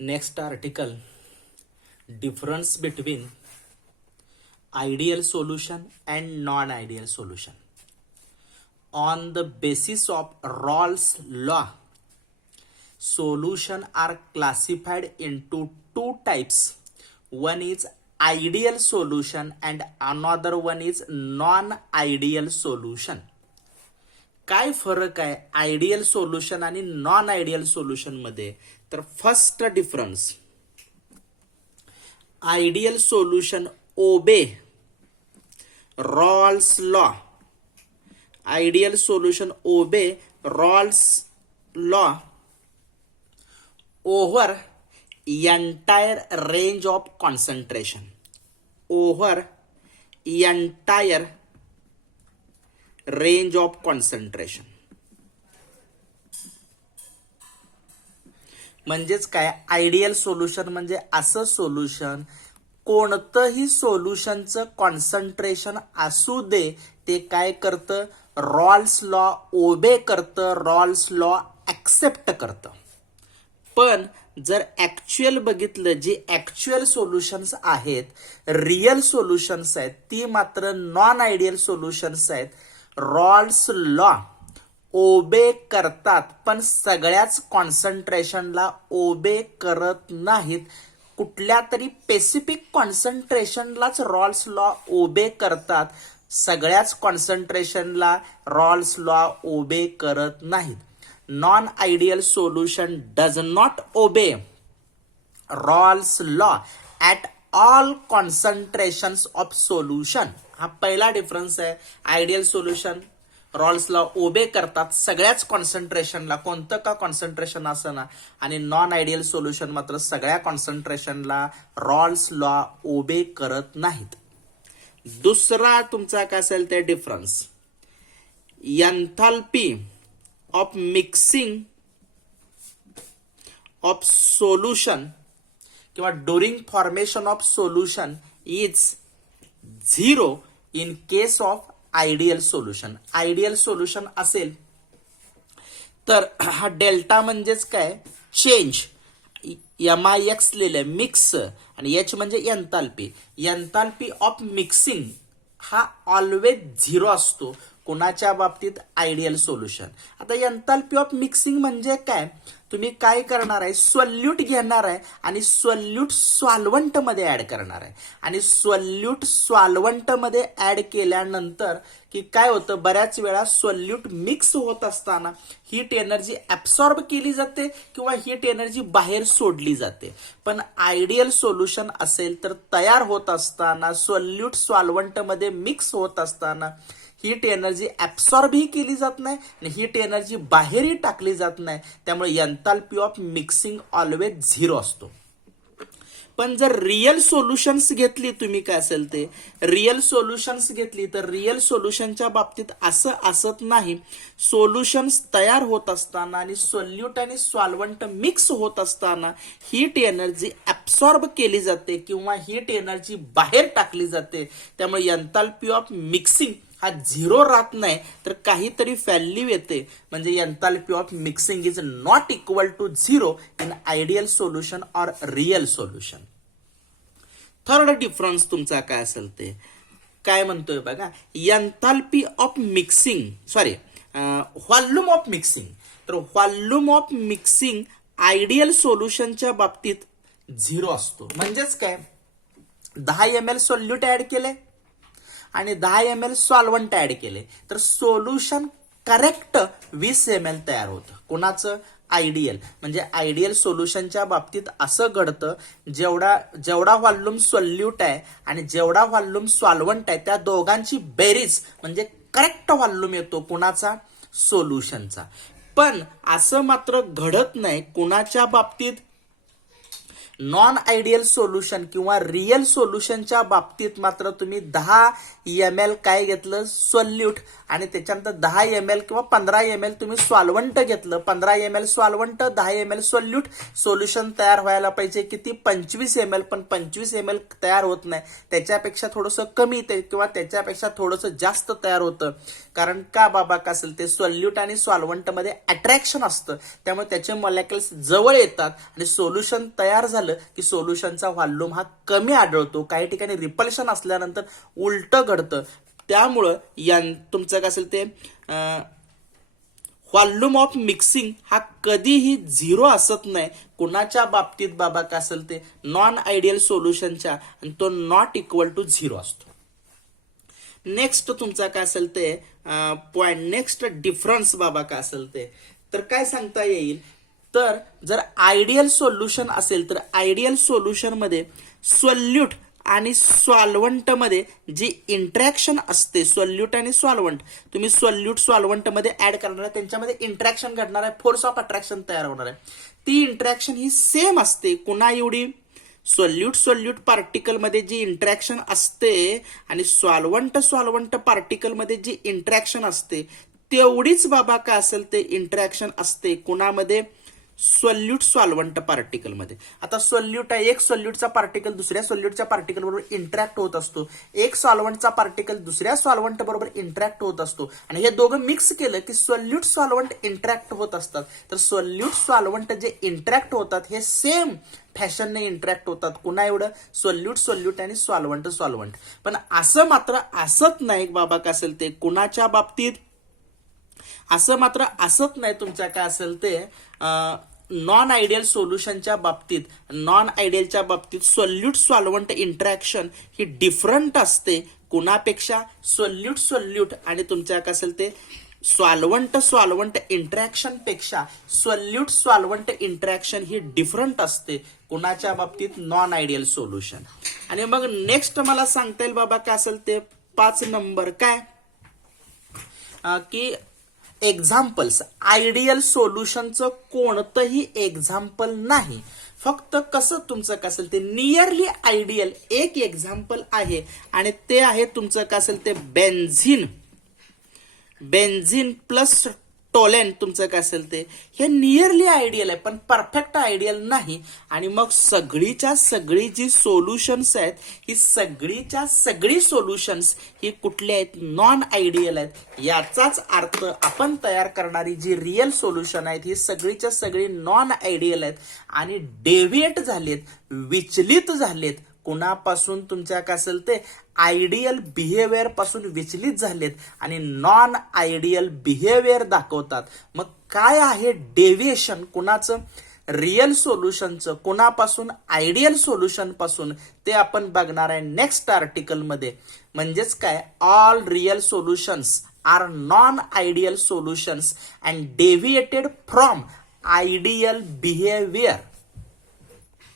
Next article, difference between ideal solution and non-ideal solution. On the basis of Rawls law, solutions are classified into two types. One is ideal solution and another one is non-ideal solution. काय फरक आहे ideal solution आणि non ideal solution मध्ये? तर first difference, ideal solution obey Raoult's law. Ideal solution obey Raoult's law over entire range of concentration. Over entire range of concentration म्हणजेच काय? Ideal solution म्हणजे असं सोल्युशन, कोणतंही सोल्युशनचं कॉन्सन्ट्रेशन असू दे, ते काय करतं? रॉल्स लॉ ओबे करतं, रॉल्स लॉ ऍक्सेप्ट करतं. पण जर ऍक्च्युअल बघितलं, जी ऍक्च्युअल सोल्युशन्स आहेत, रिअल सोल्युशन्स आहेत, ती मात्र नॉन आयडियल सोल्युशन्स आहेत. रॉल्स लॉ ओबे करतात पण सगळ्याच कॉन्सन्ट्रेशनला ओबे करत नाहीत. कुठल्या तरी स्पेसिफिक कॉन्सन्ट्रेशनलाच रॉल्स लॉ ओबे करतात, सगळ्याच कॉन्सन्ट्रेशनला रॉल्स लॉ ओबे करत नाहीत. Non ideal solution does not obey Raoult's law at all concentrations of solution. हा पहिला डिफरन्स आहे. आयडियल सोल्युशन रॉल्स लॉ ओबे करतात सगळ्याच कॉन्सन्ट्रेशनला, कोणतं का कॉन्सन्ट्रेशन असं ना, आणि नॉन आयडियल सोल्युशन मात्र सगळ्या कॉन्सन्ट्रेशनला रॉल्स लॉ ओबे करत नाहीत. दुसरा तुमचा काय असेल ते difference, enthalpy of mixing of solution किंवा during formation of solution is 0 in case of ideal solution. Ideal solution असेल तर हा डेल्टा म्हणजेच काय? चेंज. MIX लिहिले मिक्स, आणि एच म्हणजे एन्थाल्पी. एन्थाल्पी ऑफ मिक्सिंग हा ऑलवेज 0 असतो कोणाच्या बाबतीत? Ideal solution. आता एन्थाल्पी ऑफ मिक्सिंग म्हणजे काय? तुम्ही काय करणार आहे? सोल्यूट घेणार आहे आणि सोल्यूट सॉल्व्हंट मध्ये ऍड करणार आहे, आणि सोल्यूट सॉल्व्हंट मध्ये ऍड केल्यानंतर की काय होतं? बऱ्याच वेळा सोल्यूट मिक्स होत असताना हीट एनर्जी ऍब्सॉर्ब केली जाते किंवा हीट एनर्जी बाहेर सोडली जाते. पण आयडियल सोल्युशन असेल तर तयार होत असताना, सोल्यूट सॉल्व्हंट मध्ये मिक्स होत असताना हीट एनर्जी ऍब्सॉर्बही केली जात नाही आणि हीट एनर्जी बाहेरही टाकली जात नाही. त्यामुळे एन्थाल्पी ऑफ मिक्सिंग ऑलवेज 0 असतो. पण जर रिअल सोल्युशन्स घेतली तुम्ही, काय असेल ते रिअल सोल्युशन्स घेतली, तर रिअल सोल्युशनच्या बाबतीत असं असत नाही. सोल्युशन्स तयार होत असताना आणि सोल्यूट आणि सॉल्व्हंट मिक्स होत असताना हीट एनर्जी ऍब्सॉर्ब केली जाते किंवा हीट एनर्जी बाहेर टाकली जाते. त्यामुळे एन्थाल्पी ऑफ मिक्सिंग हा 0 राहत नाही, तर काहीतरी व्हॅल्यू येते. म्हणजे enthalpy of mixing is not equal to 0 in ideal solution or real solution. Third difference तुमचा काय असेल ते काय म्हणतोय बघा, enthalpy of mixing, sorry volume of mixing. तर व्हॉल्यूम ऑफ मिक्सिंग आयडियल सोल्युशनच्या बाबतीत 0 असतो. म्हणजेच काय? 10 ml सोल्यूट ऍड केले आणि 10 ml सॉल्व्हंट ऍड केले, तर सोल्युशन करेक्ट 20 ml तयार होतं. कोणाचं? आयडियल. म्हणजे आयडियल सोल्युशनच्या बाबतीत असं घडतं, जेवढा व्हॉल्यूम सोल्यूट आहे आणि जेवढा व्हॉल्यूम सॉल्व्हंट आहे, त्या दोघांची बेरीज म्हणजे करेक्ट व्हॉल्यूम येतो. कोणाचा? सोल्युशनचा. पण असं मात्र घडत नाही. कोणाच्या बाबतीत? नॉन आयडियल सोल्युशन किंवा रिअल सोल्युशनच्या बाबतीत मात्र तुम्ही 10 ml काय घेतलं सोल्यूट आणि त्याच्यानंतर 10 ml किंवा 15 ml तुम्ही सॉल्व्हंट घेतलं. 15 ml solvent, 10 ml solute. Solution तयार व्हायला पाहिजे किती 25 ml, पण 25 ml तयार होत नाही. त्याच्यापेक्षा थोडंसं कमी किंवा त्याच्यापेक्षा थोडंसं जास्त तयार होतं. कारण का बाबा का असेल ते सोल्यूट आणि सॉल्व्हंट मध्ये अट्रॅक्शन असतं, त्यामुळे त्याचे मॉलिक्युल्स जवळ येतात आणि सोल्युशन तयार झालं की सोल्युशनचा व्हॉल्यूम हा कमी आढळतो. काही ठिकाणी रिपल्शन असल्यानंतर उलट घडतं. त्यामुळं तुमचं काय असेल ते व्हॉल्यूम ऑफ मिक्सिंग हा कधीही 0 असत नाही. कुणाच्या बाबतीत बाबा काय असेल ते नॉन आयडियल सोल्युशनच्या, आणि तो नॉट इक्वल टू 0 असतो. नेक्स्ट तुमचा काय असेल ते पॉइंट, नेक्स्ट डिफरन्स बाबा काय असेल ते तर काय सांगता येईल, तर जर आयडियल सोल्युशन असेल तर आयडियल सोल्युशन मध्ये सोल्यूट आणि सॉल्व्हंट मध्ये जी इंटरॅक्शन असते, सोल्यूट आणि सॉल्व्हंट, तुम्ही सोल्यूट सॉल्व्हंट मध्ये ऍड करणार आहे, त्यांच्यामध्ये इंटरॅक्शन घडणार आहे, फोर्स ऑफ अट्रॅक्शन तयार होणार आहे. ती इंटरॅक्शन ही सेम असते. कुणा एवढी सोल्यूट पार्टिकल मध्ये जी इंटरॅक्शन असते आणि सॉल्व्हंट पार्टिकल मध्ये जी इंटरॅक्शन असते तेवढीच बाबा काय असेल ते इंटरॅक्शन असते कुणामध्ये, सोल्यूट सॉल्व्हंट पार्टिकल मध्ये. आता सोल्यूट आहे, एक सोल्यूटचा पार्टिकल दुसऱ्या सोल्यूटच्या पार्टिकल बरोबर इंटरॅक्ट होत असतो, एक सॉल्व्हंटचा पार्टिकल दुसऱ्या सॉल्व्हंट बरोबर इंटरॅक्ट होत असतो, आणि हे दोघं मिक्स केलं की सोल्यूट सॉल्व्हंट इंटरॅक्ट होत असतात. तर सोल्यूट सॉल्व्हंट जे इंटरॅक्ट होतात हे सेम फॅशनने इंटरॅक्ट होतात. कुणा एवढं सोल्यूट आणि सॉल्व्हंट. पण असं मात्र असत नाही बाबा काय असेल ते कुणाच्या बाबतीत, असं मात्र असत नाही तुमच्या काय असेल ते नॉन आयडियल सोल्युशनच्या बाबतीत. नॉन आयडियलच्या बाबतीत सोल्यूट सॉल्व्हंट इंटरॅक्शन ही डिफरंट असते कुणापेक्षा, सोल्यूट आणि तुमच्या काय असेल ते सॉल्व्हंट इंटरॅक्शन पेक्षा सोल्यूट सॉल्व्हंट इंटरॅक्शन ही डिफरंट असते कुणाच्या बाबतीत, नॉन आयडियल सोल्युशन. आणि मग नेक्स्ट मला सांगता येईल बाबा काय असेल ते 5 नंबर काय की एक्झाम्पल्स. आयडियल सोल्युशनचं कोणतंही एक्झाम्पल नाही, फक्त कसं तुमचं काय असेल ते नियरली आयडियल एक एक्झाम्पल आहे, आणि ते आहे तुमचं काय असेल ते बेन्झिन प्लस टोलेंट तुमचं काय असेल ते हे नियरली आयडियल आहे पण परफेक्ट आयडियल नाही. आणि मग सगळीच्या सगळी जी सोल्युशन्स आहेत ही सगळीच्या सगळी सोल्युशन्स ही कुठली आहेत, नॉन आयडियल आहेत. याचाच अर्थ आपण तयार करणारी जी रिअल सोल्युशन आहेत ही सगळीच्या सगळी नॉन आयडियल आहेत आणि डेव्हिएट झालेत, विचलित झालेत कुणापासून, तुमच्या काय असेल ते आयडियल बिहेवियर पासून विचलित झालेत आणि नॉन आयडियल बिहेवियर दाखवतात. मग काय आहे डेव्हिएशन कुणाचं, रिअल सोल्युशनचं कुणापासून, आयडियल सोल्युशन पासून, ते आपण बघणार आहे नेक्स्ट आर्टिकल मध्ये. म्हणजेच काय, all real solutions are non ideal solutions and deviated from ideal behaviour.